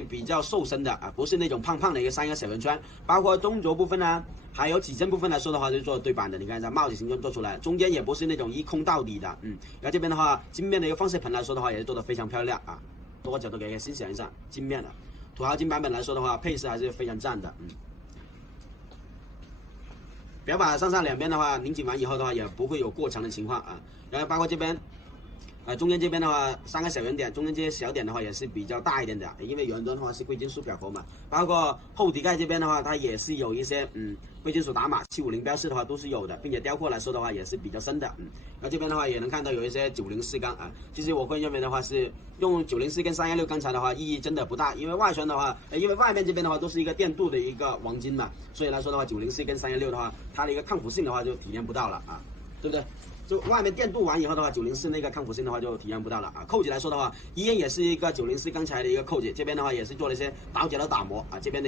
比较瘦身的啊，不是那种胖胖的一个三个小圆圈。包括中轴部分呢，还有指针部分来说的话，就做对版的。你看这帽子形状做出来，中间也不是那种一空到底的，然后这边的话，镜面的一个放射盆来说的话，也是做的非常漂亮啊，多个角度给欣赏一下镜面的。土豪金版本来说的话，配饰还是非常赞的，表把上两边的话拧紧完以后的话，也不会有过长的情况啊。然后包括这边，中间这边的话3个小圆点，中间这些小点的话也是比较大一点的，因为圆端的话是贵金属表壳嘛。包括后底盖这边的话，它也是有一些贵金属打码750标识的话都是有的，并且雕刻来说的话也是比较深的，然后这边的话也能看到有一些904钢啊。其实我个人认为的话是用904跟316钢材的话意义真的不大，因为外圈的话，因为外面这边的话都是一个电镀的一个黄金嘛，所以来说的话904跟316的话，它的一个抗腐性的话就体验不到了啊，对不对？就外面电镀完以后的话，904那个抗腐性的话就体验不到了啊。扣子来说的话，依然也是一个904钢材的一个扣子，这边的话也是做了一些倒角的打磨啊，这边的。